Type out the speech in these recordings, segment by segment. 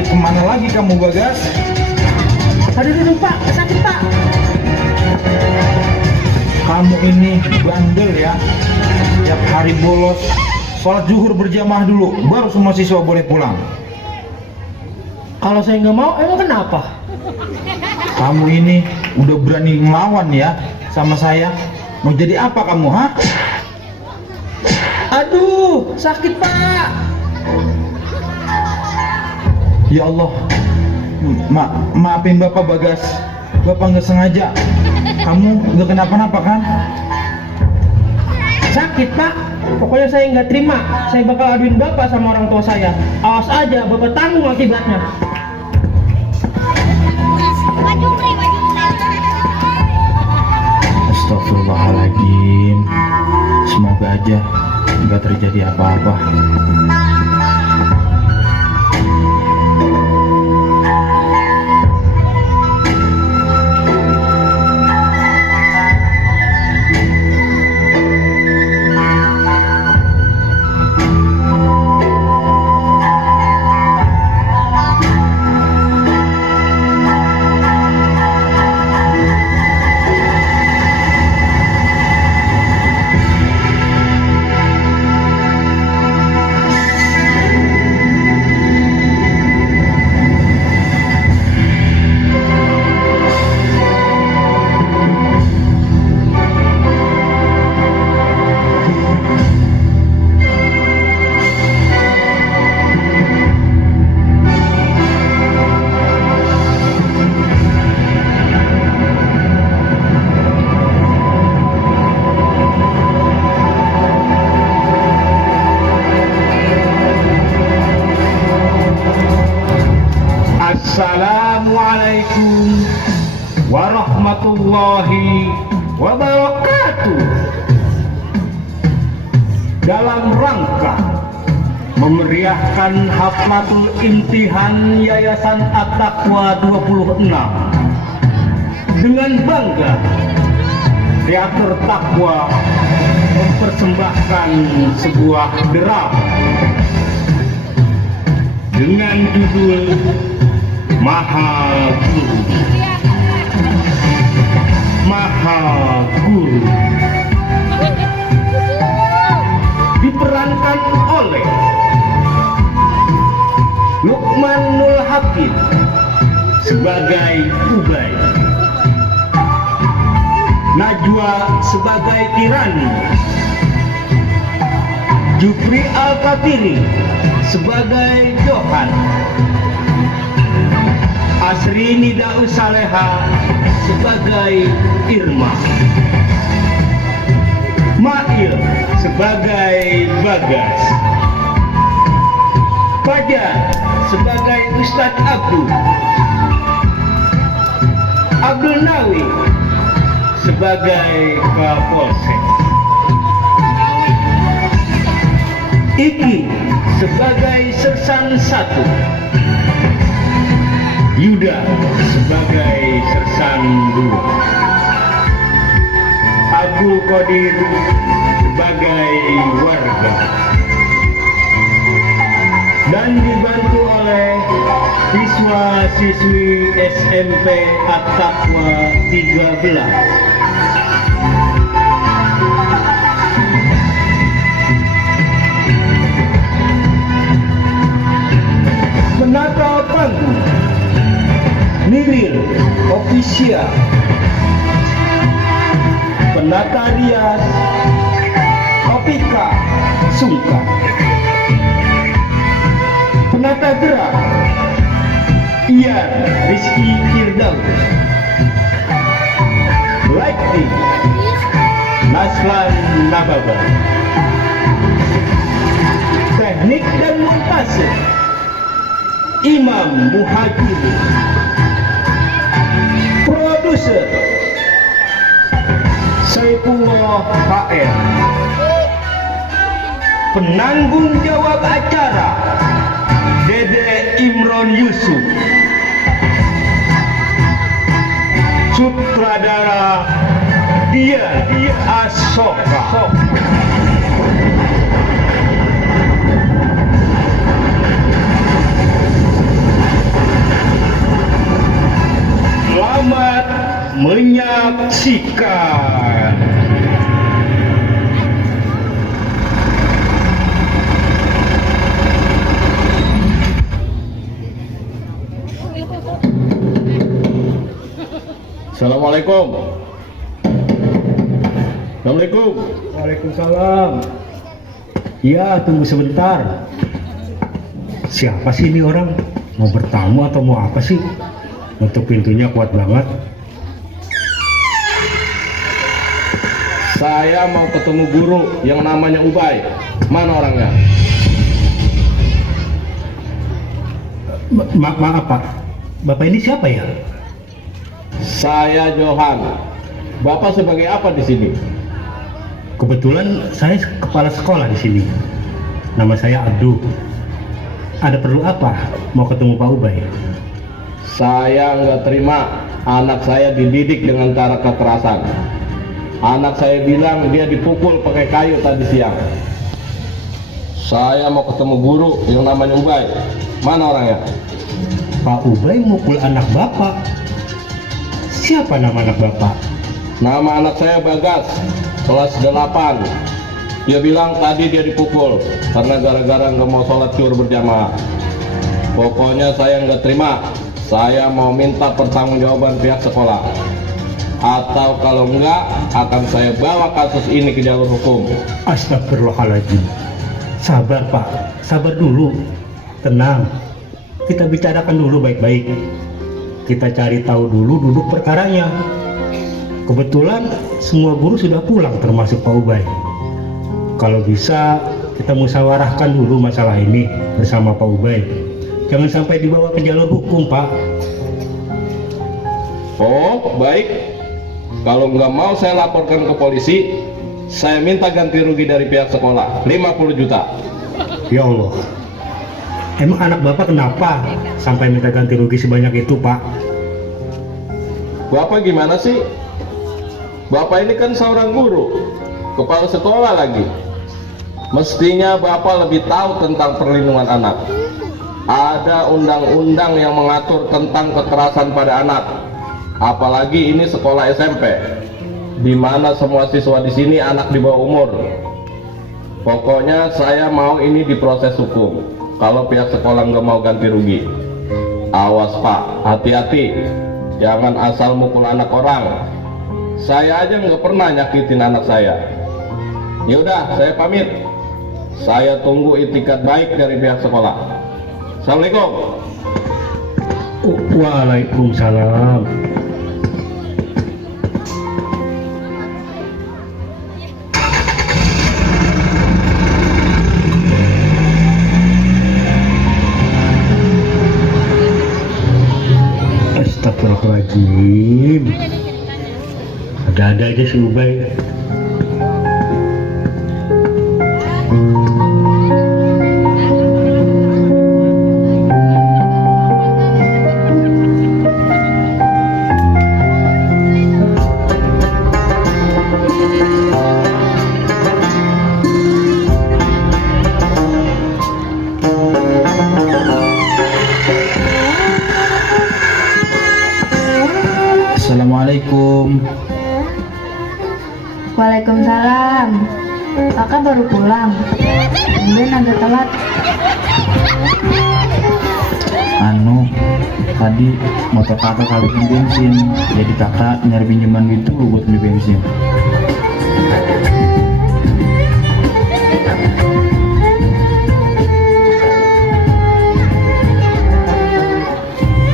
lari kemana lagi kamu, Bagas? Aduh, Pak, sakit Pak. Kamu ini bandel ya. Tiap hari bolos. Sholat zuhur berjamaah dulu, baru semua siswa boleh pulang. Kalau saya nggak mau, emang kenapa? Kamu ini udah berani ngelawan ya sama saya. Mau jadi apa kamu, ha? Aduh, sakit Pak. Ya Allah, maafin Bapak Bagas. Bapak nggak sengaja. Kamu nggak kenapa-napa kan? Sakit Pak. Pokoknya saya nggak terima. Saya bakal aduin Bapak sama orang tua saya. Awas aja, Bapak tanggung akibatnya. Astagfirullahaladzim. Semoga aja nggak terjadi apa-apa. Assalamualaikum warahmatullahi wabarakatuh. Dalam rangka memeriahkan Haflatul Imtihan Yayasan At-Taqwa 26 dengan bangga, Teater Taqwa mempersembahkan sebuah drama dengan judul Maha Guru. Maha Guru diperankan oleh Lukmanul Hakim sebagai Ubay, Najwa sebagai Kirani, Jufri Al-Katiri sebagai Johan, Asri Nidaus Saleha sebagai Irma, Mail sebagai Bagas, Fajar sebagai Ustadz Abdul Nawi sebagai Kapolsek, Iki sebagai Sersan 1, Yuda sebagai Sersan 2, Abdul Qadir sebagai warga, dan dibantu oleh siswa-siswi SMP At-Taqwa 13. Penata panggung Niril Official, penata rias Opika Sungkar, penata gerak Ian Rizky Firdaus, lighting Naslan Nababa, teknik dan montase Imam Muhajir, produser Saifullah HR, penanggung jawab acara Dede Imron Yusuf, sutradara dia Asoka. Assalamualaikum. Assalamualaikum. Waalaikumsalam. Ya, tunggu sebentar. Siapa sih ini orang? Mau bertamu atau mau apa sih? Untuk pintunya kuat banget. Saya mau ketemu guru yang namanya Ubay. Mana orangnya? Maaf Pak, Bapak ini siapa ya? Saya Johan. Bapak sebagai apa di sini? Kebetulan saya kepala sekolah di sini. Nama saya Abdul. Ada perlu apa? Mau ketemu Pak Ubay? Saya nggak terima anak saya dididik dengan cara kekerasan. Anak saya bilang dia dipukul pakai kayu tadi siang. Saya mau ketemu guru yang namanya Ubay. Mana orangnya? Pak Ubay mukul anak Bapak. Siapa nama anak Bapak? Nama anak saya Bagas, kelas 8. Dia bilang tadi dia dipukul karena gara-gara nggak mau sholat zuhur berjamaah. Pokoknya saya nggak terima. Saya mau minta pertanggungjawaban pihak sekolah. Atau kalau enggak, akan saya bawa kasus ini ke jalur hukum. Astagfirullahaladzim. Sabar Pak, sabar dulu. Tenang, kita bicarakan dulu baik-baik. Kita cari tahu dulu duduk perkaranya. Kebetulan semua guru sudah pulang termasuk Pak Ubay. Kalau bisa kita musyawarahkan dulu masalah ini bersama Pak Ubay. Jangan sampai dibawa ke jalur hukum Pak. Oh, baik. Kalau nggak mau saya laporkan ke polisi. Saya minta ganti rugi dari pihak sekolah 50 juta. Ya Allah, emang anak Bapak kenapa sampai minta ganti rugi sebanyak itu Pak? Bapak gimana sih? Bapak ini kan seorang guru, kepala sekolah lagi. Mestinya Bapak lebih tahu tentang perlindungan anak. Ada undang-undang yang mengatur tentang kekerasan pada anak. Apalagi ini sekolah SMP, di mana semua siswa di sini anak di bawah umur. Pokoknya saya mau ini diproses hukum. Kalau pihak sekolah nggak mau ganti rugi, awas Pak, hati-hati, jangan asal mukul anak orang. Saya aja nggak pernah nyakitin anak saya. Yaudah, saya pamit. Saya tunggu itikat baik dari pihak sekolah. Assalamualaikum. Waalaikumsalam. Astagfirullahaladzim. Ada-ada aja si Ubay. Assalamualaikum. Waalaikumsalam. Kakak baru pulang. Kemudian agak telat. Tadi motor kakak kehabisan bensin, jadi kakak nyari pinjaman gitu buat beli bensin.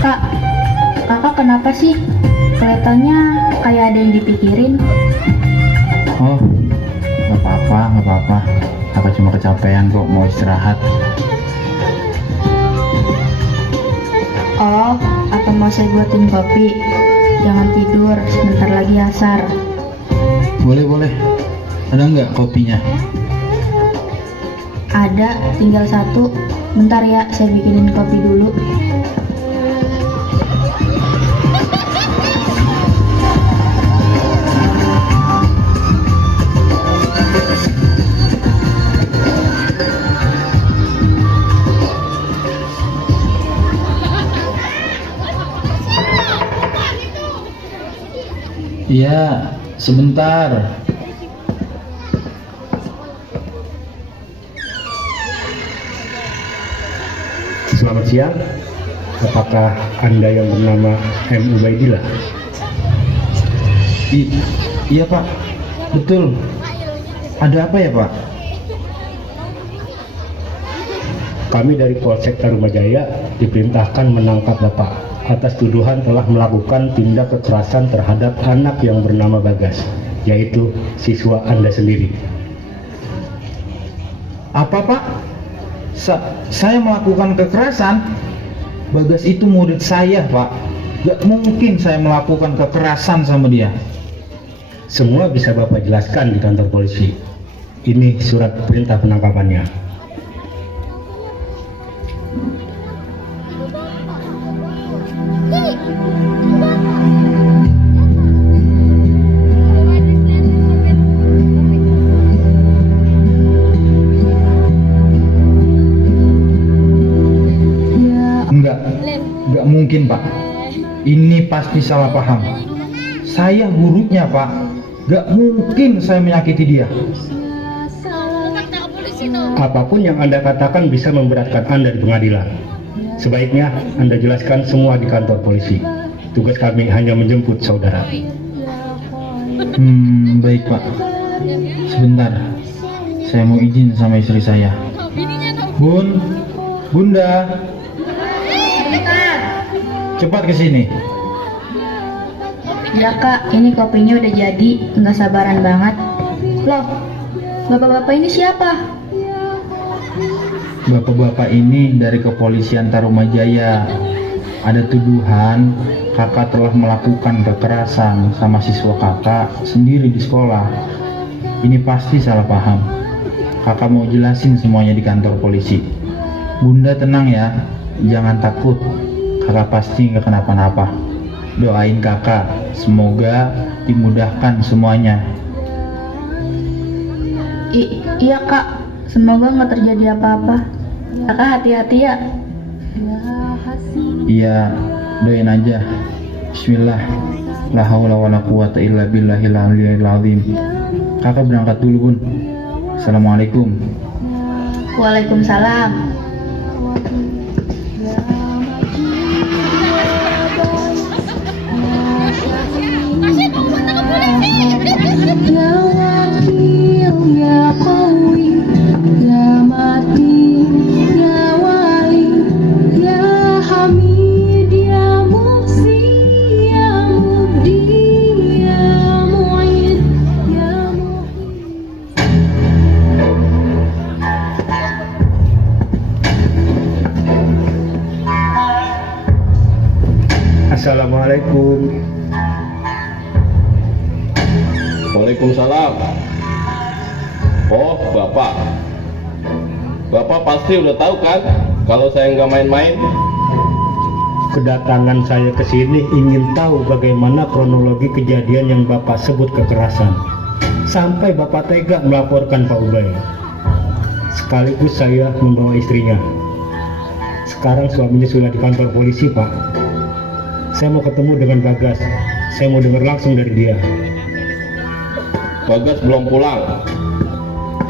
Kak, kakak kenapa sih? Kelihatannya kayak ada yang dipikirin. Oh, nggak apa-apa. Kakak cuma kecapean kok, mau istirahat. Oh, atau mau saya buatin kopi? Jangan tidur, sebentar lagi asar. Boleh. Ada nggak kopinya? Ada, tinggal satu. Bentar ya, saya bikinin kopi dulu. Iya, sebentar. Selamat siang. Apakah Anda yang bernama M. Ubaidillah? Iya Pak, betul. Ada apa ya Pak? Kami dari Polsek Tarumajaya diperintahkan menangkap Bapak atas tuduhan telah melakukan tindak kekerasan terhadap anak yang bernama Bagas, yaitu siswa Anda sendiri. Apa Pak? Saya melakukan kekerasan? Bagas itu murid saya Pak. Gak mungkin saya melakukan kekerasan sama dia. Semua bisa Bapak jelaskan di kantor polisi. Ini surat perintah penangkapannya. Enggak mungkin Pak. Ini pasti salah paham. Saya gurunya Pak. Gak mungkin saya menyakiti dia. Apapun yang Anda katakan bisa memberatkan Anda di pengadilan. Sebaiknya Anda jelaskan semua di kantor polisi. Tugas kami hanya menjemput saudara. Baik Pak. Sebentar. Saya mau izin sama istri saya. Bunda. Cepat ke sini. Ya Kak, ini kopinya udah jadi, nggak sabaran banget. Loh, bapak-bapak ini siapa? Bapak-bapak ini dari kepolisian Tarumajaya. Ada tuduhan kakak telah melakukan kekerasan sama siswa kakak sendiri di sekolah. Ini pasti salah paham. Kakak mau jelasin semuanya di kantor polisi. Bunda tenang ya, jangan takut. Kakak pasti nggak kenapa-napa. Doain kakak, semoga dimudahkan semuanya. Iya Kak, semoga nggak terjadi apa-apa. Kakak hati-hati ya. Iya, doain aja. Bismillah. La haula wala quwata illa billahil aliyil azim. Kakak berangkat dulu, Bun. Assalamualaikum. Waalaikumsalam. Ya wakil, ya qawi, ya matin, ya wali, ya hamid, ya muhsi, ya mubdi, ya mu'id, ya Assalamualaikum. Waalaikumsalam. Oh, Bapak. Bapak pasti udah tahu kan kalau saya nggak main-main. Kedatangan saya ke sini ingin tahu bagaimana kronologi kejadian yang Bapak sebut kekerasan. Sampai Bapak tega melaporkan Pak Ubay. Sekaligus saya membawa istrinya. Sekarang suaminya sudah di kantor polisi, Pak. Saya mau ketemu dengan Bagas. Saya mau dengar langsung dari dia. Bagas belum pulang.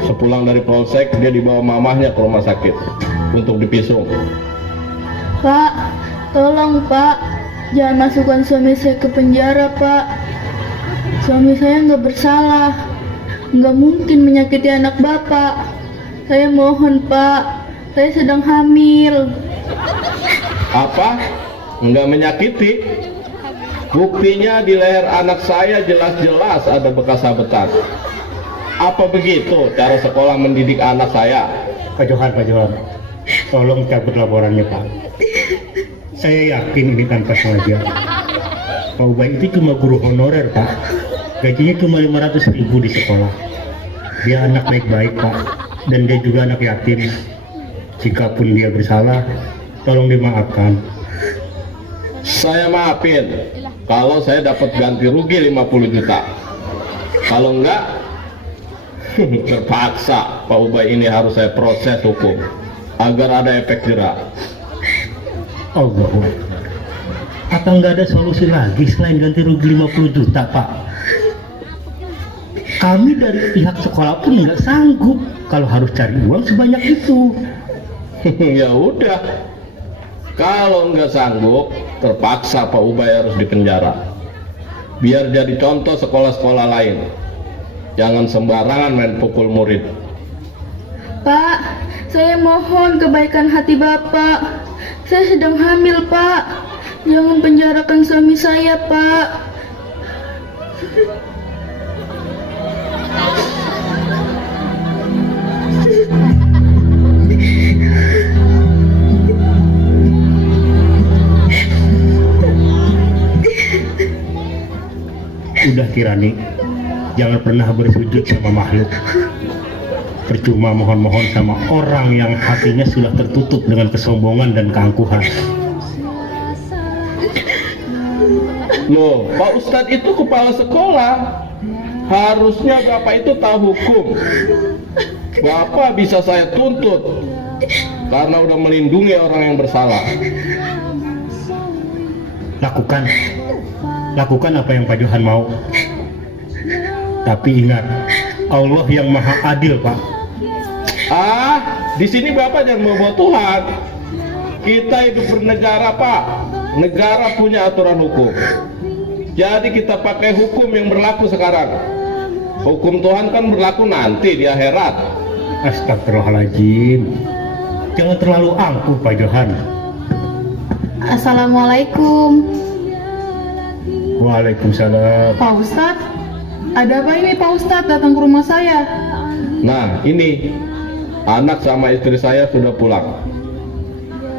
Sepulang dari polsek, dia dibawa mamahnya ke rumah sakit untuk divisum. Pak, tolong Pak, jangan masukkan suami saya ke penjara Pak. Suami saya nggak bersalah, nggak mungkin menyakiti anak Bapak. Saya mohon Pak, saya sedang hamil. Apa? Nggak menyakiti? Buktinya di leher anak saya jelas-jelas ada bekas sabetan. Apa begitu cara sekolah mendidik anak saya? Pak Johan, tolong cabut laporannya, Pak. Saya yakin ini tanpa sengaja. Pak Ubay itu cuma guru honorer, Pak. Gajinya cuma 500.000 di sekolah. Dia anak baik-baik, Pak. Dan dia juga anak yatim. Jikapun dia bersalah, tolong dimaafkan. Saya maafin kalau saya dapat ganti rugi 50 juta. Kalau enggak, terpaksa Pak Ubay ini harus saya proses hukum agar ada efek jerah. Allah, apa nggak ada solusi lagi selain ganti rugi 50 juta, Pak? Kami dari pihak sekolah pun nggak sanggup kalau harus cari uang sebanyak itu. Ya udah, kalau nggak sanggup, terpaksa Pak Ubay harus dipenjara. biar jadi contoh sekolah-sekolah lain. Jangan sembarangan main pukul murid. Pak, saya mohon kebaikan hati Bapak. Saya sedang hamil, Pak. Jangan penjarakan suami saya, Pak. Udah Kirani, jangan pernah bersujud sama makhluk. Percuma mohon-mohon sama orang yang hatinya sudah tertutup dengan kesombongan dan keangkuhan. Loh, Pak Ustadz itu kepala sekolah. Harusnya Bapak itu tahu hukum. Bapak bisa saya tuntut karena udah melindungi orang yang bersalah. Lakukan apa yang Pak Johan mau. Tapi ingat, Allah yang maha adil, Pak. Di sini Bapak jangan bawa Tuhan. Kita hidup bernegara, Pak. Negara punya aturan hukum. Jadi kita pakai hukum yang berlaku sekarang. Hukum Tuhan kan berlaku nanti di akhirat. Astagfirullahaladzim. Jangan terlalu angkuh, Pak Johan. Assalamualaikum. Waalaikumsalam. Pak Ustadz, ada apa ini Pak Ustadz datang ke rumah saya? Nah, ini anak sama istri saya sudah pulang.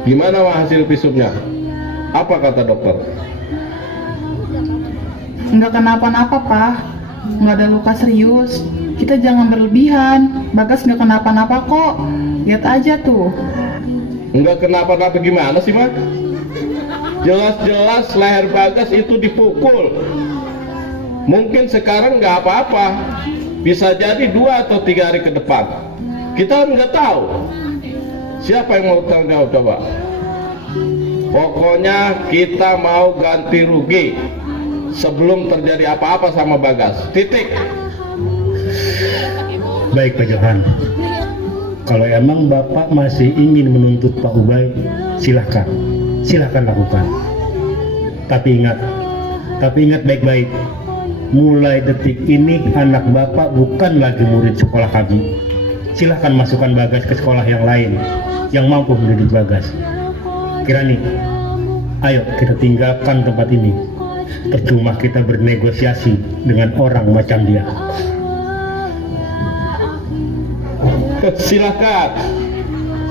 Gimana hasil visumnya? Apa kata dokter? Nggak kenapa-napa Pak, nggak ada luka serius. Kita jangan berlebihan, Bagas nggak kenapa-napa kok. Lihat aja tuh. Nggak kenapa-napa gimana sih, Mak? Jelas-jelas leher Bagas itu dipukul. Mungkin sekarang nggak apa-apa, bisa jadi 2 atau 3 hari ke depan. Kita nggak tahu. Siapa yang mau tanggung jawab coba? Pokoknya kita mau ganti rugi sebelum terjadi apa-apa sama Bagas. Titik. Baik Pak Johan. Kalau emang Bapak masih ingin menuntut Pak Ubay, silahkan lakukan. Tapi ingat baik-baik. Mulai detik ini anak Bapak bukan lagi murid sekolah kami. Silahkan masukkan Bagas ke sekolah yang lain yang mampu mendidik Bagas. Kirani, ayo kita tinggalkan tempat ini. Percuma kita bernegosiasi dengan orang macam dia.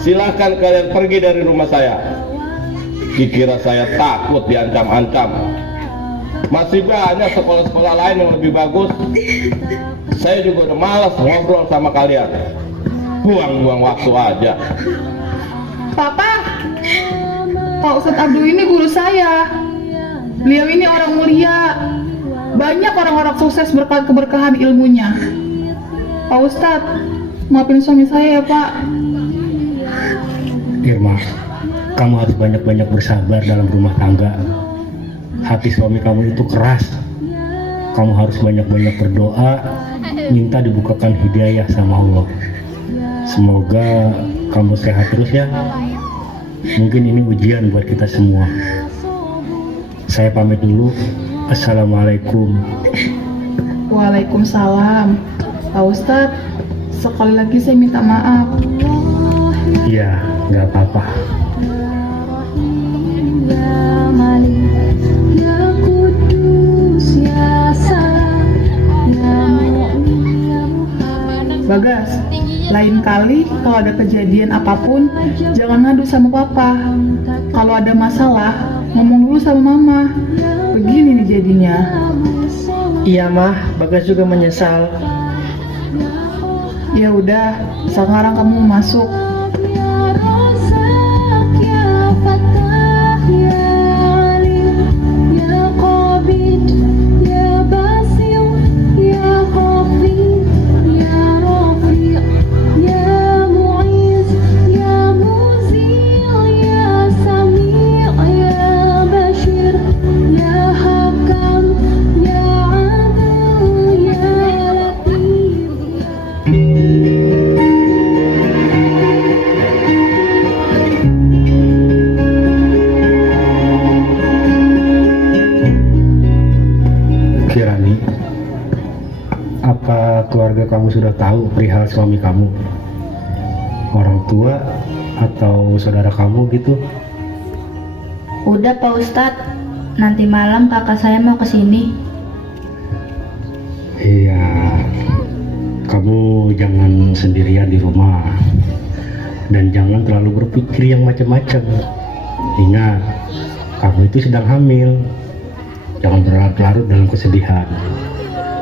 Silahkan kalian pergi dari rumah saya. Dikira saya takut diancam-ancam. Masih banyak sekolah-sekolah lain yang lebih bagus. Saya juga udah malas ngobrol sama kalian. Buang-buang waktu aja. Papa, Pak Ustadz Abdul ini guru saya. Beliau ini orang mulia. Banyak orang-orang sukses berkat keberkahan ilmunya. Pak Ustadz, maafin suami saya ya Pak. Irma, kamu harus banyak-banyak bersabar dalam rumah tangga. Hati suami kamu itu keras. Kamu harus banyak-banyak berdoa, minta dibukakan hidayah sama Allah. Semoga kamu sehat terus ya. Mungkin ini ujian buat kita semua. Saya pamit dulu. Assalamualaikum. Waalaikumsalam. Pak Ustadz, sekali lagi saya minta maaf. Iya, nggak apa-apa. Bagas, lain kali kalau ada kejadian apapun, jangan ngadu sama papa. Kalau ada masalah, ngomong dulu sama mama. Begini nih jadinya. Iya mah, Bagas juga menyesal. Ya udah, sekarang kamu masuk. keluarga kamu sudah tahu perihal suami kamu? Orang tua atau saudara kamu gitu? Udah Pak Ustadz, nanti malam kakak saya mau kesini. Iya, kamu jangan sendirian di rumah. Dan jangan terlalu berpikir yang macam-macam. Ingat, kamu itu sedang hamil. Jangan berlarut-larut dalam kesedihan.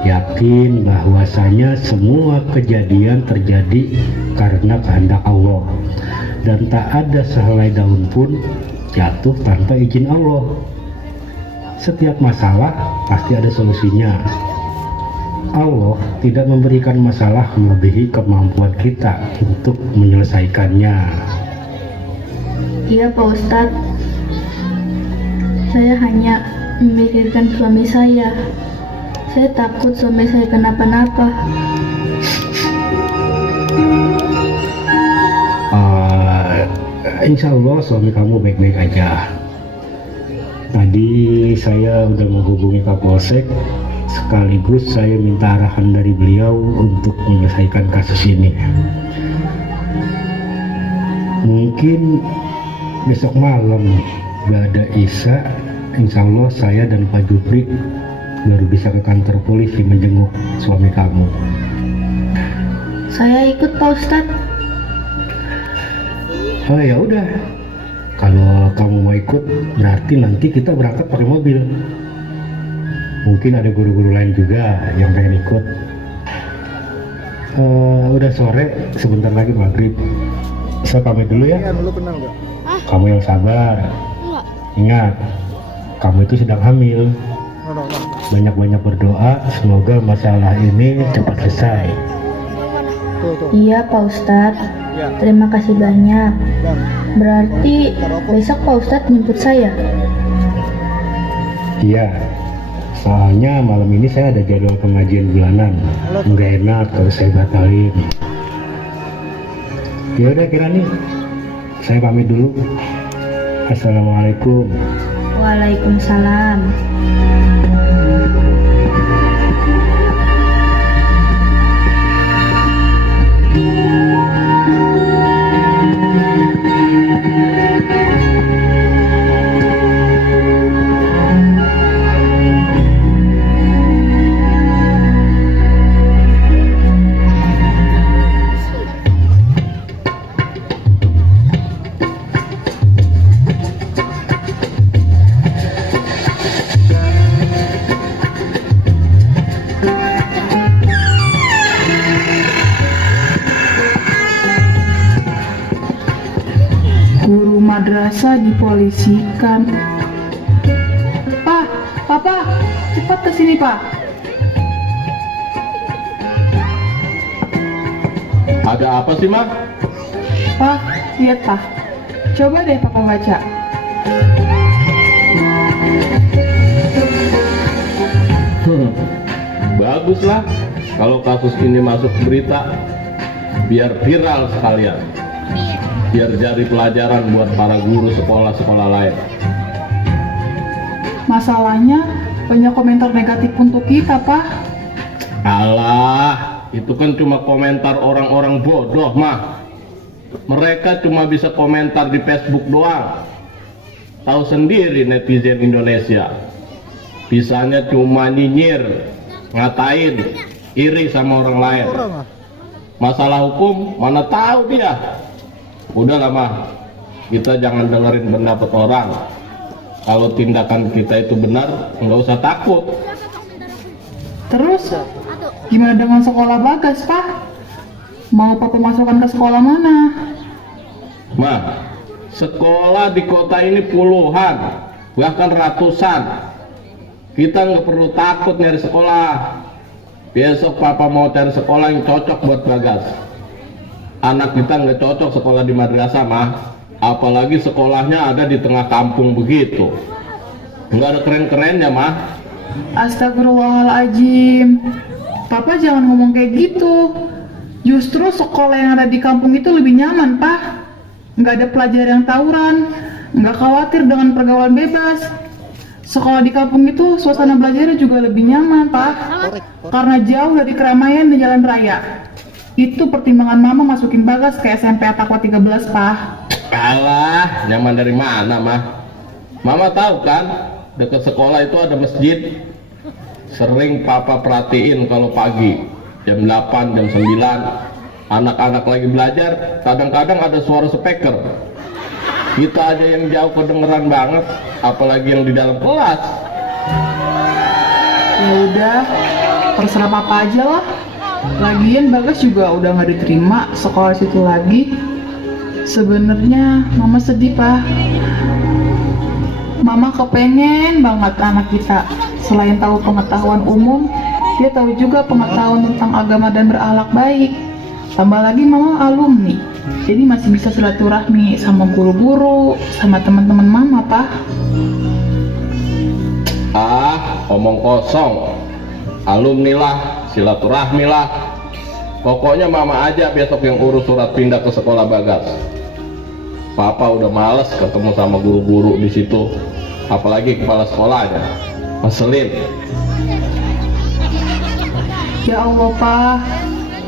Yakin bahwasanya semua kejadian terjadi karena kehendak Allah. Dan tak ada sehelai daun pun jatuh tanpa izin Allah. Setiap masalah pasti ada solusinya. Allah tidak memberikan masalah melebihi kemampuan kita untuk menyelesaikannya. Iya Pak Ustadz, saya hanya memikirkan suami saya. Saya takut suami saya kenapa-napa. Insya Allah suami kamu baik-baik aja. Tadi saya udah menghubungi Kapolsek, sekaligus saya minta arahan dari beliau untuk menyelesaikan kasus ini. Mungkin besok malam gak ada Isya, insya Allah saya dan Pak Jupri baru bisa ke kantor polisi menjenguk suami kamu. Saya ikut Pak Ustadz. Oh ya udah, kalau kamu mau ikut berarti nanti kita berangkat pakai mobil. Mungkin ada guru-guru lain juga yang pengen ikut. Udah sore, sebentar lagi maghrib. Saya pamit dulu ya. Kamu yang sabar. Ingat, kamu itu sedang hamil. Banyak-banyak berdoa, semoga masalah ini cepat selesai. Iya Pak Ustadz, terima kasih banyak. Berarti besok Pak Ustadz jemput saya? Iya, soalnya malam ini saya ada jadwal pengajian bulanan. Nggak enak kalau saya batalin. Ya udah Kirani, saya pamit dulu. Assalamualaikum. Waalaikumsalam. Guru madrasah dipolisikan. Pak, Papa, cepat ke sini, Pak. Ada apa sih, Mak? Pak, lihat, Pak. Coba deh Papa baca. Baguslah kalau kasus ini masuk berita, biar viral sekalian. Biar jadi pelajaran buat para guru sekolah-sekolah lain. Masalahnya banyak komentar negatif untuk kita, Pak. Alah, itu kan cuma komentar orang-orang bodoh, mah. Mereka cuma bisa komentar di Facebook doang. Tahu sendiri netizen Indonesia. Bisanya cuma nyinyir, ngatain, iri sama orang lain. Masalah hukum mana tahu dia. Udahlah mah, kita jangan dengerin pendapat orang. Kalau tindakan kita itu benar, nggak usah takut. Terus, gimana dengan sekolah Bagas, Pak? Mau Papa masukkan ke sekolah mana? Mah, sekolah di kota ini puluhan, bahkan ratusan. Kita nggak perlu takut nyari sekolah. Besok Papa mau cari sekolah yang cocok buat Bagas. Anak kita nggak cocok sekolah di madrasah, mah. Apalagi sekolahnya ada di tengah kampung begitu. Nggak ada keren-kerennya, mah. Astagfirullahaladzim. Papa jangan ngomong kayak gitu. Justru sekolah yang ada di kampung itu lebih nyaman, Pak. Nggak ada pelajar yang tawuran, nggak khawatir dengan pergaulan bebas. Sekolah di kampung itu suasana belajarnya juga lebih nyaman, Pak. Karena jauh dari keramaian dan jalan raya. Itu pertimbangan Mama masukin Bagas ke SMP Atakwa 13, Pak. Alah, nyaman dari mana, Mah? Mama tahu kan, dekat sekolah itu ada masjid. Sering Papa perhatiin kalau pagi, jam 8, jam 9, anak-anak lagi belajar, kadang-kadang ada suara speaker. Kita aja yang jauh kedengeran banget, apalagi yang di dalam kelas. Ya udah, terserah Papa aja lah. Lagian Bagas juga udah nggak diterima sekolah situ lagi. Sebenarnya Mama sedih, Pak. Mama kepengen banget anak kita selain tahu pengetahuan umum, dia tahu juga pengetahuan tentang agama dan berakhlak baik. Tambah lagi Mama alumni, jadi masih bisa silaturahmi sama guru-guru, sama teman-teman Mama, Pak. Omong kosong. Alumni lah, silaturahmi lah. Pokoknya Mama aja besok yang urus surat pindah ke sekolah Bagas. Papa udah males ketemu sama guru-guru di situ, apalagi kepala sekolahnya. Ngeselin. Ya Allah, Pak.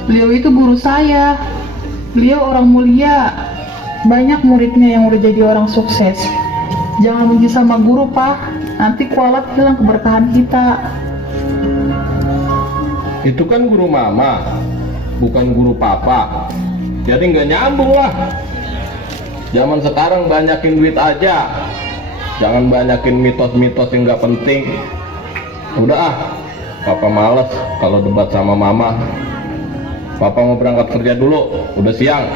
Beliau itu guru saya. Beliau orang mulia. Banyak muridnya yang udah jadi orang sukses. Jangan benci sama guru, Pak. Nanti kualat hilang keberkahan kita. Itu kan guru Mama, bukan guru Papa. Jadi nggak nyambung lah. Zaman sekarang banyakin duit aja, jangan banyakin mitos-mitos yang nggak penting. Udah Papa males kalau debat sama Mama. Papa mau berangkat kerja dulu, udah siang.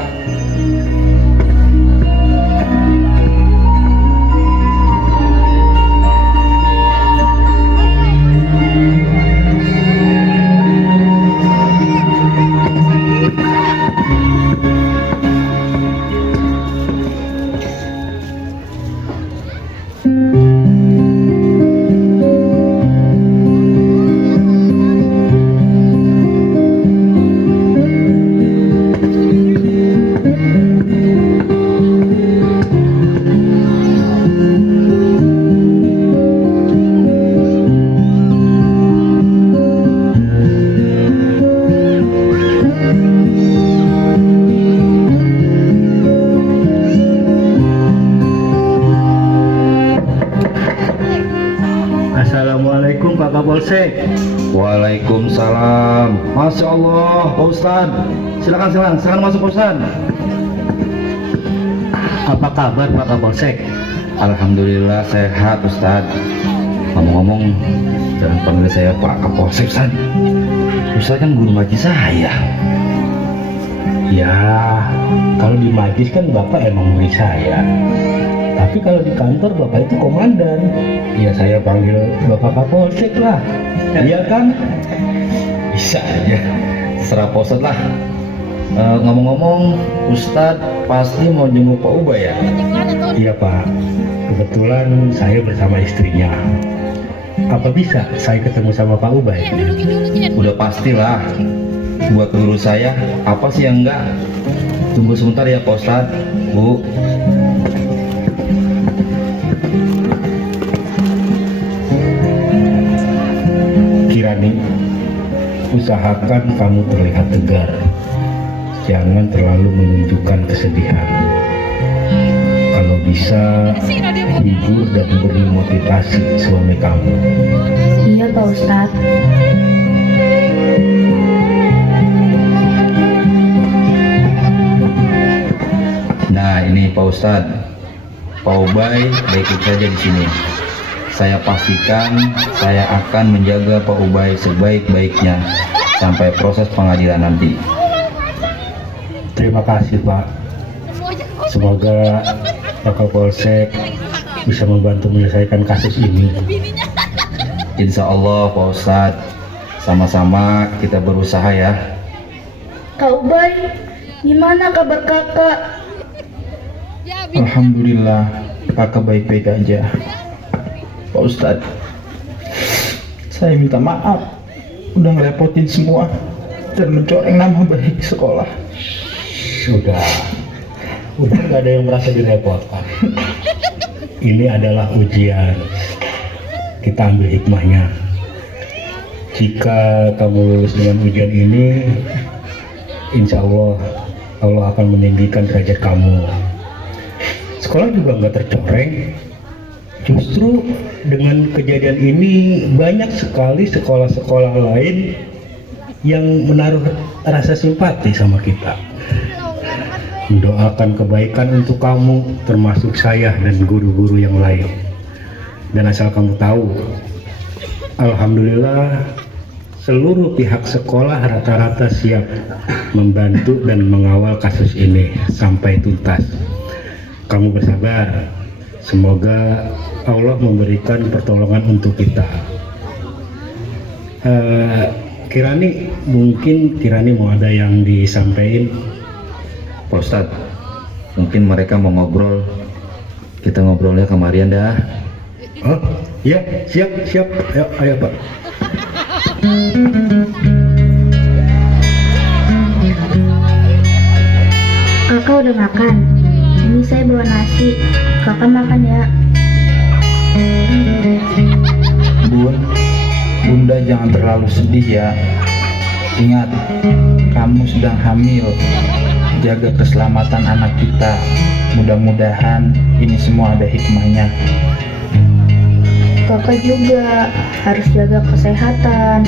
Assalamualaikum Pak Kapolsek. Waalaikumsalam. Masya Allah, Pak Ustadz. Silakan masuk, Pak Ustadz. Apa kabar Pak Kapolsek? Alhamdulillah sehat, Ustadz. Ngomong-ngomong, jangan panggil saya Pak Kapolsek, Ustadz. Ustadz kan guru ngaji saya. Ya, kalau di majlis kan Bapak emang murid saya. Tapi kalau di kantor Bapak itu komandan. Ya saya panggil Bapak Kapolsek lah. Iya kan? Bisa aja. Serah Pak Ustadz lah. Ngomong-ngomong, Ustadz pasti mau jenguk Pak Ubay ya? Iya Pak. Kebetulan saya bersama istrinya. Apa bisa saya ketemu sama Pak Ubay? Udah pastilah. Buat guru saya, apa sih yang enggak? Tunggu sebentar ya Pak Ustadz. Bu. Kirani, usahakan kamu terlihat tegar. Jangan terlalu menunjukkan kesedihan. Kalau bisa, hibur dan beri motivasi suami kamu. Iya Pak Ustadz. Nah ini Pak Ustadz, Pak Ubay baik-baik saja di sini. Saya pastikan saya akan menjaga Pak Ubay sebaik-baiknya sampai proses pengadilan nanti. Terima kasih Pak. Semoga Pak Kapolsek bisa membantu menyelesaikan kasus ini. Insya Allah Pak Ustadz, sama-sama kita berusaha ya. Kak Ubay, gimana kabar kakak? Alhamdulillah, kakak baik-baik aja. Pak Ustadz, saya minta maaf udah ngerepotin semua dan mencoreng nama baik sekolah. Sudah nggak ada yang merasa direpotkan. Ini adalah ujian. kita ambil hikmahnya. Jika kamu lulus dengan ujian ini, insya Allah Allah akan meninggikan derajat kamu. Sekolah juga nggak tercoreng. Justru dengan kejadian ini banyak sekali sekolah-sekolah lain yang menaruh rasa simpati sama kita. Mendoakan kebaikan untuk kamu, termasuk saya dan guru-guru yang lain. Dan asal kamu tahu, alhamdulillah seluruh pihak sekolah rata-rata siap membantu dan mengawal kasus ini sampai tuntas. Kamu bersabar, semoga Allah memberikan pertolongan untuk kita. Kirani mau ada yang disampaikan. Pak Ustadz, mungkin mereka mau ngobrol. Kita ngobrolnya kemarian dah. Oh, iya, siap. Ayo Pak. Kakak udah makan? Ini saya bawa nasi. Kakak makan ya. Bunda jangan terlalu sedih ya. Ingat, kamu sedang hamil. Jaga keselamatan anak kita. Mudah-mudahan ini semua ada hikmahnya. Kakak juga harus jaga kesehatan.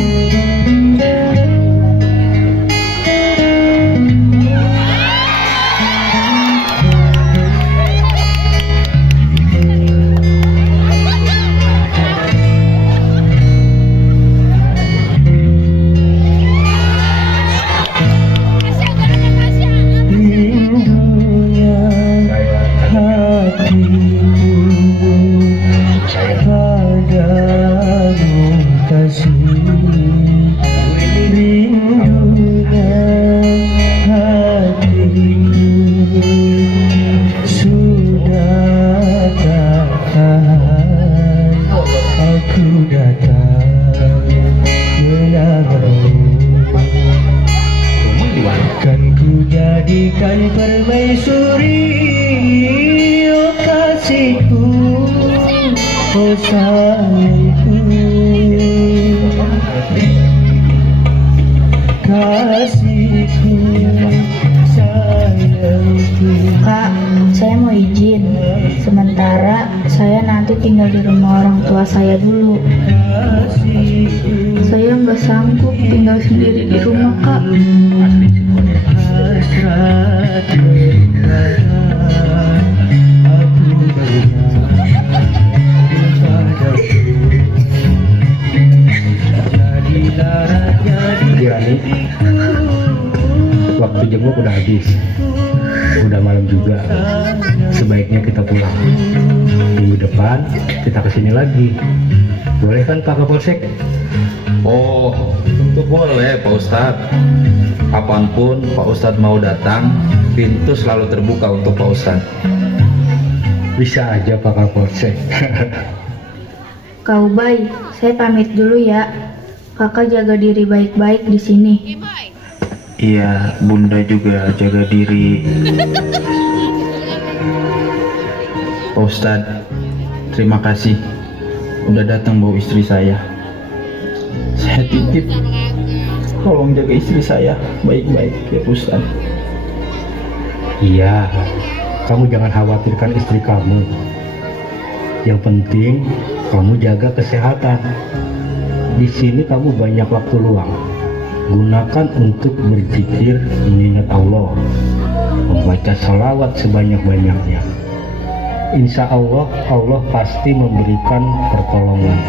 Jadikan permaisuri, oh kasihku, oh sayangku, kasihku, sayangku. Kak, saya mau izin. Sementara saya nanti tinggal di rumah orang tua saya dulu. Saya nggak sanggup tinggal sendiri di rumah, Kak. Kirani, waktu jenguk udah habis, udah malam juga. Sebaiknya kita pulang. Minggu depan kita kesini lagi. Boleh kan Pak Kapolsek? Oh, tentu boleh Pak Ustadz. Kapanpun Pak Ustadz mau datang, pintu selalu terbuka untuk Pak Ustadz. Bisa aja Pak Kapolsek. Kak Ubay, saya pamit dulu ya. Kakak jaga diri baik-baik di sini. Iya, Bunda juga jaga diri. Pak Ustadz, terima kasih udah datang bawa istri saya. Saya titip, tolong jaga istri saya baik-baik ya Pak Ustadz. Iya, kamu jangan khawatirkan istri kamu. Yang penting kamu jaga kesehatan. Di sini kamu banyak waktu luang. Gunakan untuk berzikir, mengingat Allah, membaca salawat sebanyak-banyaknya. Insya Allah, Allah pasti memberikan pertolongan.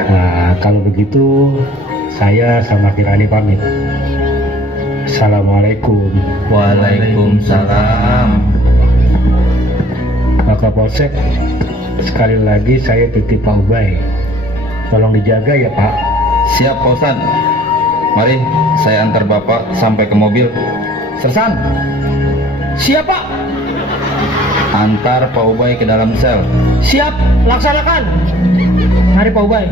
Nah, kalau begitu, saya sama Kirani pamit. Assalamualaikum. Waalaikumsalam. Pak Kapolsek, sekali lagi saya titip Pak Ubay. Tolong dijaga ya Pak. Siap Pak Ustadz. Mari saya antar Bapak sampai ke mobil. Sersan. Siap, Pak. Antar Pak Ubay ke dalam sel. Siap, laksanakan. Mari Pak Ubay.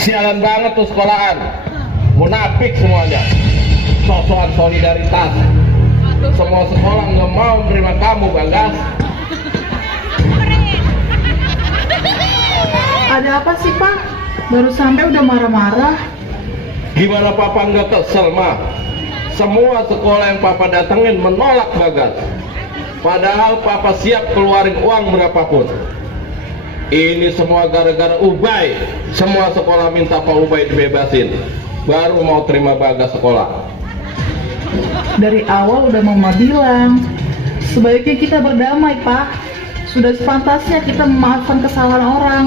Sialan banget tuh sekolahan, munafik semuanya, sosokan solidaritas. Semua sekolah nggak mau menerima kamu, Bagas. Ada apa sih Pak? Baru sampai udah marah-marah. Gimana Papa nggak kesel, mah? Semua sekolah yang Papa datengin menolak Bagas. Padahal Papa siap keluarin uang berapapun. Ini semua gara-gara Ubay. Semua sekolah minta Pak Ubay dibebasin, baru mau terima Bagas sekolah. Dari awal udah Mama bilang, sebaiknya kita berdamai Pak. Sudah sepantasnya kita memaafkan kesalahan orang.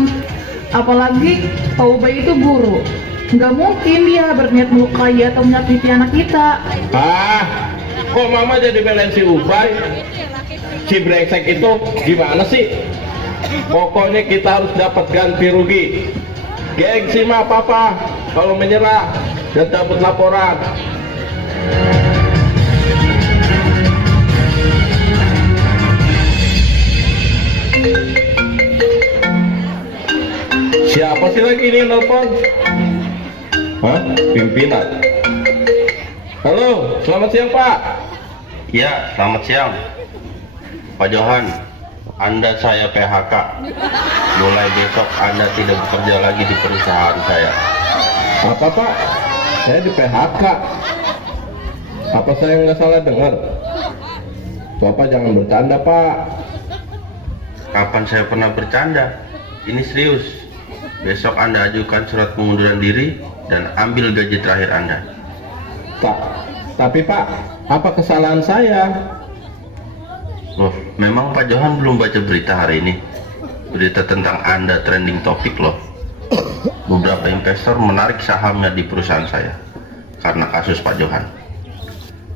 Apalagi Pak Ubay itu guru. Nggak mungkin dia berniat melukai atau menyakiti anak kita. Ah, kok Mama jadi belain si Ubay? Si brengsek itu gimana sih? Pokoknya kita harus dapat ganti rugi. Gengsi mah Papa kalau menyerah dan dapat laporan. Siapa sih lagi ini yang nelfon? Hah? Pimpinan. Halo, selamat siang Pak. Ya, selamat siang Pak Johan. Anda saya PHK. Mulai besok Anda tidak bekerja lagi di perusahaan saya. Apa Pak? Saya di PHK. Apa saya nggak salah dengar? Bapak jangan bercanda Pak. Kapan saya pernah bercanda? Ini serius. Besok Anda ajukan surat pengunduran diri dan ambil gaji terakhir Anda. Tapi Pak, apa kesalahan saya? Loh, memang Pak Johan belum baca berita hari ini? Berita tentang Anda trending topik loh. Beberapa investor menarik sahamnya di perusahaan saya karena kasus Pak Johan.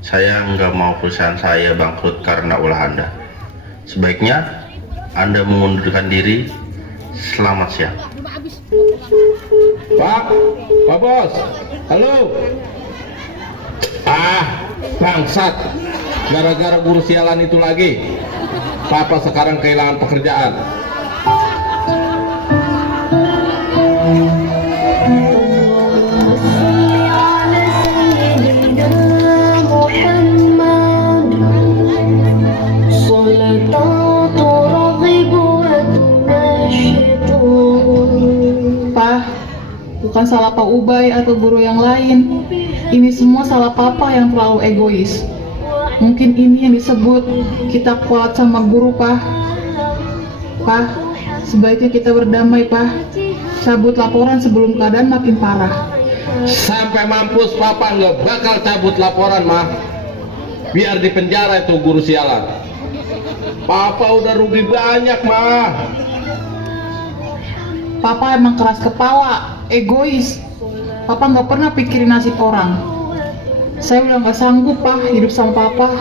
Saya nggak mau perusahaan saya bangkrut karena ulah Anda. Sebaiknya Anda mengundurkan diri. Selamat siang. Pak Bos, halo. Bangsat, gara-gara guru sialan itu lagi Papa sekarang kehilangan pekerjaan. Pak, bukan salah Pak Ubay atau guru yang lain. Ini semua salah Papa yang terlalu egois. Mungkin ini yang disebut kita kuat sama guru, Pak. Pak, sebaiknya kita berdamai, Pak. Cabut laporan sebelum keadaan makin parah. Sampai mampus Papa nggak bakal cabut laporan mah. Biar di penjara itu guru sialan. Papa udah rugi banyak mah. Papa emang keras kepala, egois. Papa nggak pernah pikirin nasib orang. Saya udah nggak sanggup Pak hidup sama Papa.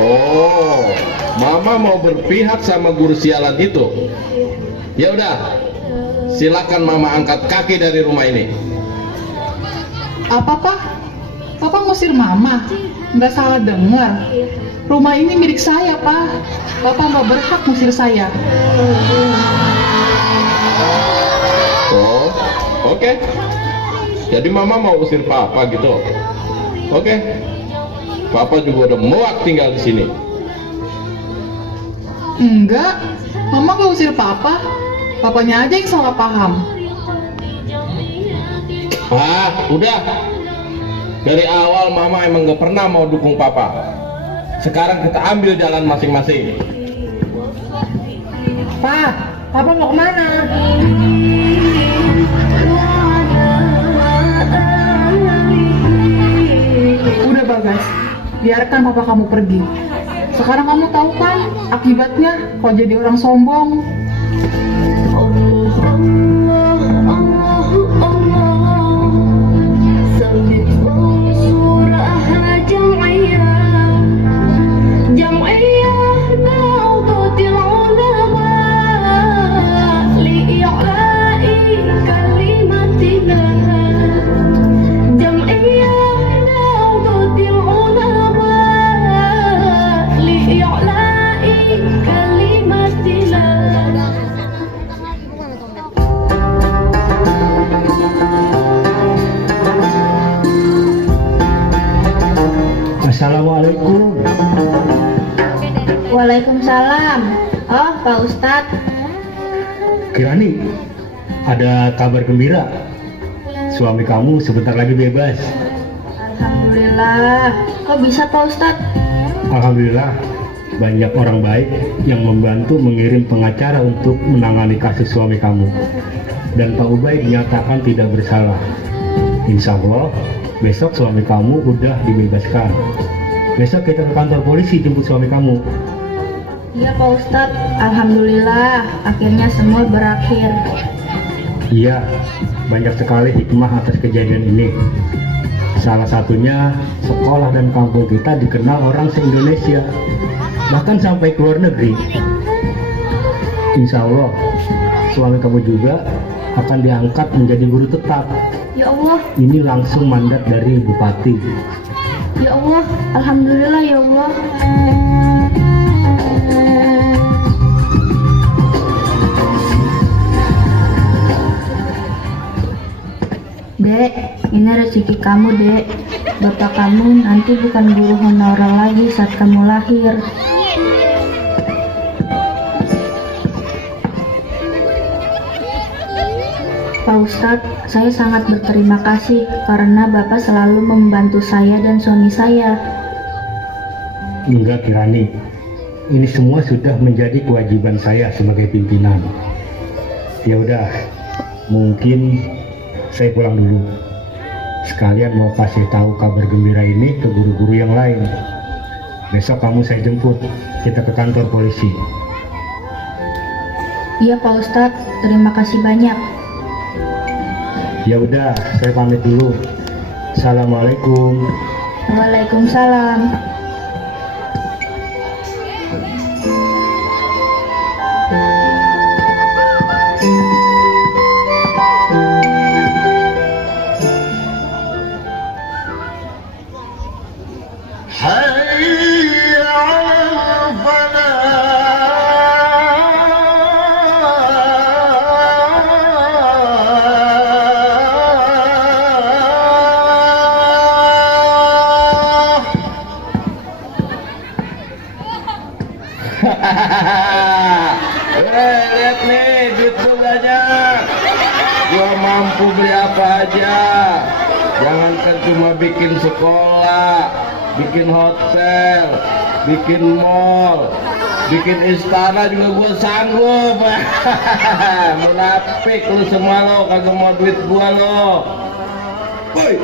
Oh, Mama mau berpihak sama guru sialan itu. Ya udah, silakan Mama angkat kaki dari rumah ini. Apa Pak? Papa ngusir Mama? Nggak salah dengar. Rumah ini milik saya Pak. Papa nggak berhak ngusir saya. Oh, oke. Jadi Mama mau usir Papa gitu. Oke. Papa juga udah muak tinggal di sini. Enggak, Mama nggak usir Papa. Papanya aja yang salah paham. Udah. Dari awal Mama emang gak pernah mau dukung Papa. Sekarang kita ambil jalan masing-masing. Pak, Papa mau kemana? Udah Bagas, biarkan Papa kamu pergi. Sekarang kamu tahu kan akibatnya kalau jadi orang sombong. Oh, Pak Ustadz. Kirani, ada kabar gembira. Suami kamu sebentar lagi bebas. Alhamdulillah. Kok bisa Pak Ustadz? Alhamdulillah, banyak orang baik yang membantu mengirim pengacara untuk menangani kasus suami kamu. Dan Pak Ubay dinyatakan tidak bersalah. Insya Allah, besok suami kamu udah dibebaskan. Besok kita ke kantor polisi jemput suami kamu. Iya Pak Ustadz. Alhamdulillah, akhirnya semua berakhir. Iya, banyak sekali hikmah atas kejadian ini. Salah satunya, sekolah dan kampung kita dikenal orang se-Indonesia, bahkan sampai ke luar negeri. Insya Allah, suami kamu juga akan diangkat menjadi guru tetap. Ya Allah, Ini langsung mandat dari Bupati. ya Allah, Alhamdulillah ya Allah. Dek, ini rezeki kamu, Dek. Bapak kamu nanti bukan guru honorer lagi saat kamu lahir. Pak Ustadz, saya sangat berterima kasih karena Bapak selalu membantu saya dan suami saya. Enggak, Kirani. Ini semua sudah menjadi kewajiban saya sebagai pimpinan. Ya udah, mungkin saya pulang dulu. Sekalian mau kasih tahu kabar gembira ini ke guru-guru yang lain. Besok kamu saya jemput, kita ke kantor polisi. Iya Pak Ustadz, terima kasih banyak. Ya udah, saya pamit dulu. Assalamualaikum. Waalaikumsalam. Lihat nih, duit gua banyak. Gua mampu beli apa aja. Jangankan cuma bikin sekolah, bikin hotel, bikin mall, bikin istana juga gua sanggup. Munafik lu semua lo, kagak mau duit gua lo. Woi,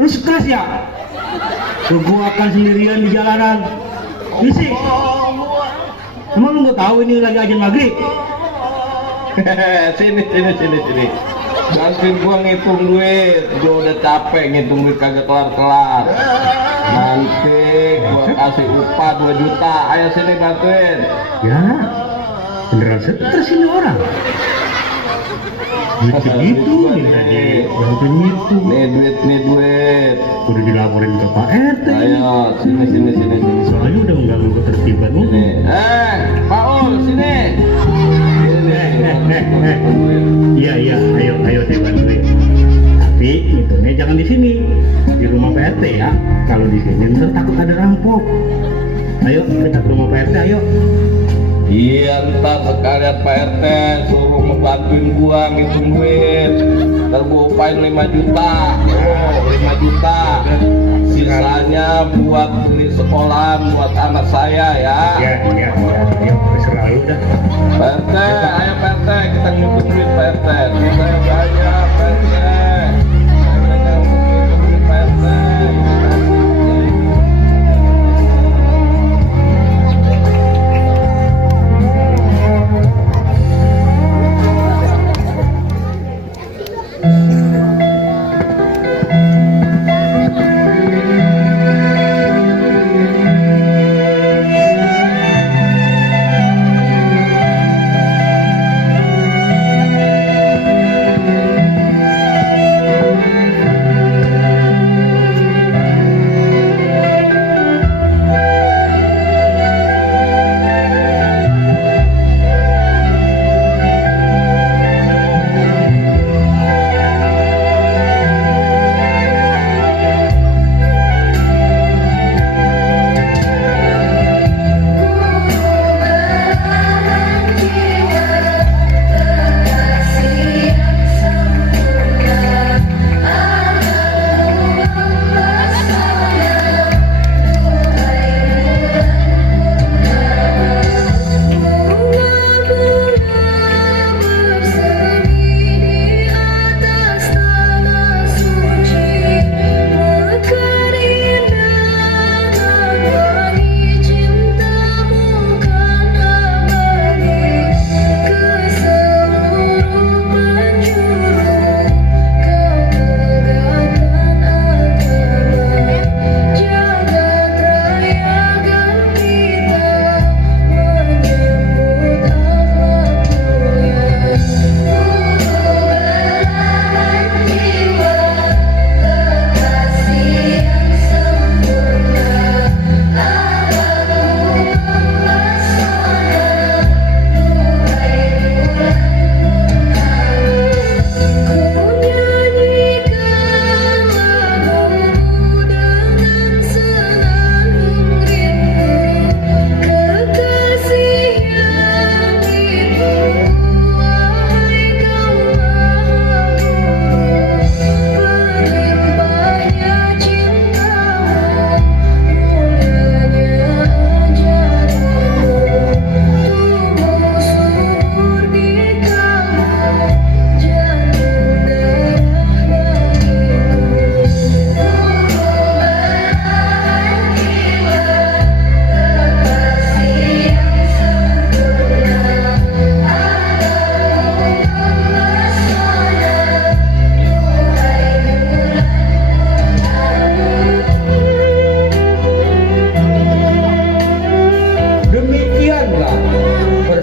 lu stres ya? Gua akan sendirian di jalanan. Bisik. Emang lu nggak tahu ini lagi azan maghrib? Sini. Bantuin gua ngitung duit. Gua udah capek ngitung duit kagak kelar-kelar. Nanti gua kasih upah 2 juta. Ayo sini bantuin. Ya, beneran stres ini orang. Duit segitu minta dia bantuin ngitung. Nih duit. Udah dilaporin ke Pak RT. Ayo sini. Soalnya udah mengganggu ketertiban umum. Pak Ul, sini. Iya, ayo saya bantuin. Tapi ngitungnya jangan di sini, di rumah Pak RT ya. Kalau di sini ntar takut ada rampok. Ayo kita ke rumah Pak RT, ayo. Iya, ntar sekalian Pak RT suruh ngebantuin gua ngitung duit. Ntar gua upain 5 juta. 5 juta. Sisanya buat beli sekolahan buat anak saya ya. Iya, terserah lu dah. Pak RT, ayo Pak RT, kita ngitung duit Pak RT. Saya banyak Pak RT. Saya ngitung duit Pak RT.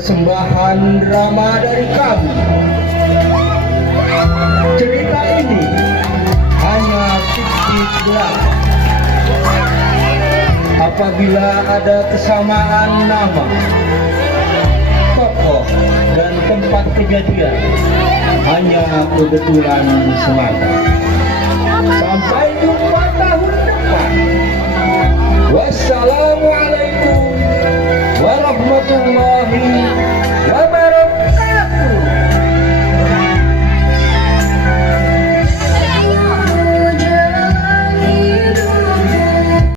persembahan drama dari kami. Cerita ini hanya fiktif belaka. Apabila ada kesamaan nama, tokoh, dan tempat kejadian, hanya kebetulan semata. Sampai jumpa.